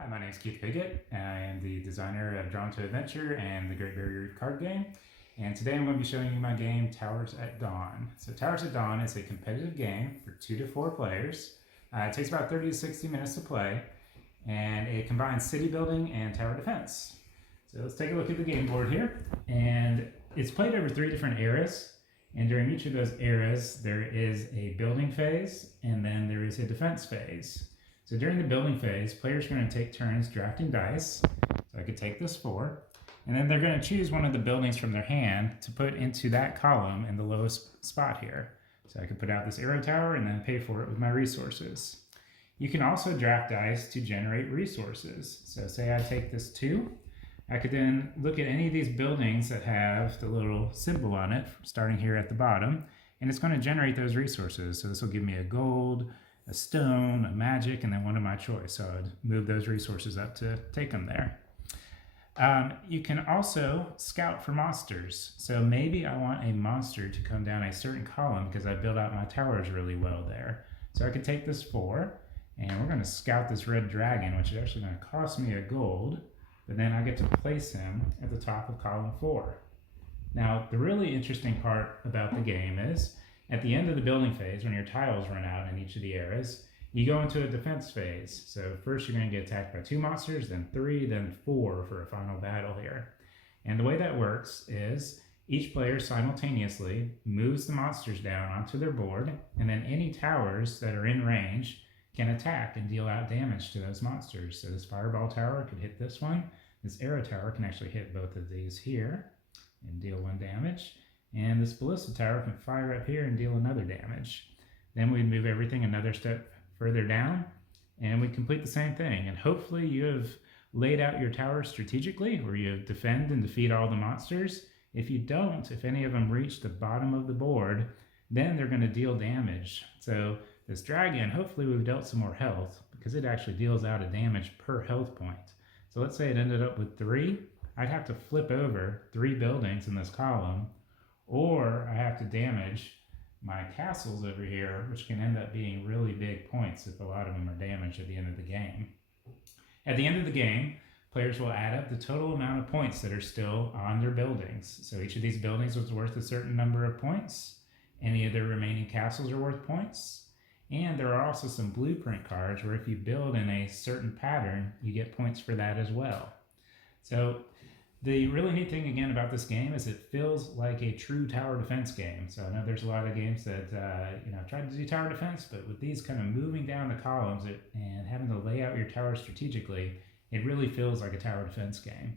Hi, my name is Keith Piggott. I am the designer of Drawn to Adventure and the Great Barrier Reef card game. And today I'm going to be showing you my game, Towers at Dawn. So Towers at Dawn is a competitive game for 2 to 4 players. It takes about 30 to 60 minutes to play, and it combines city building and tower defense. So let's take a look at the game board here. And it's played over 3 different eras. And during each of those eras, there is a building phase, and then there is a defense phase. So during the building phase, players are going to take turns drafting dice. So I could take this 4. And then they're going to choose one of the buildings from their hand to put into that column in the lowest spot here. So I could put out this arrow tower and then pay for it with my resources. You can also draft dice to generate resources. So say I take this 2. I could then look at any of these buildings that have the little symbol on it, starting here at the bottom, and it's going to generate those resources. So this will give me a gold, a stone, a magic, and then one of my choice. So I'd move those resources up to take them there. You can also scout for monsters. So maybe I want a monster to come down a certain column because I built out my towers really well there. So I could take this 4, and we're going to scout this red dragon, which is actually going to cost me a gold, but then I get to place him at the top of column 4. Now, the really interesting part about the game is at the end of the building phase, when your tiles run out in each of the eras, you go into a defense phase. So first you're going to get attacked by 2 monsters, then 3, then 4 for a final battle here. And the way that works is each player simultaneously moves the monsters down onto their board, and then any towers that are in range can attack and deal out damage to those monsters. So this fireball tower could hit this one. This arrow tower can actually hit both of these here and deal 1 damage. And this ballista tower can fire up here and deal another damage. Then we move everything another step further down, and we complete the same thing. And hopefully you have laid out your towers strategically, where you defend and defeat all the monsters. If you don't, if any of them reach the bottom of the board, then they're going to deal damage. So this dragon, hopefully we've dealt some more health, because it actually deals out a damage per health point. So let's say it ended up with 3. I'd have to flip over 3 buildings in this column, or I have to damage my castles over here, which can end up being really big points if a lot of them are damaged at the end of the game. At the end of the game, players will add up the total amount of points that are still on their buildings. So each of these buildings was worth a certain number of points. Any of the remaining castles are worth points. And there are also some blueprint cards where if you build in a certain pattern, you get points for that as well. So the really neat thing again about this game is it feels like a true tower defense game. So I know there's a lot of games that try to do tower defense, but with these kind of moving down the columns and having to lay out your tower strategically, it really feels like a tower defense game.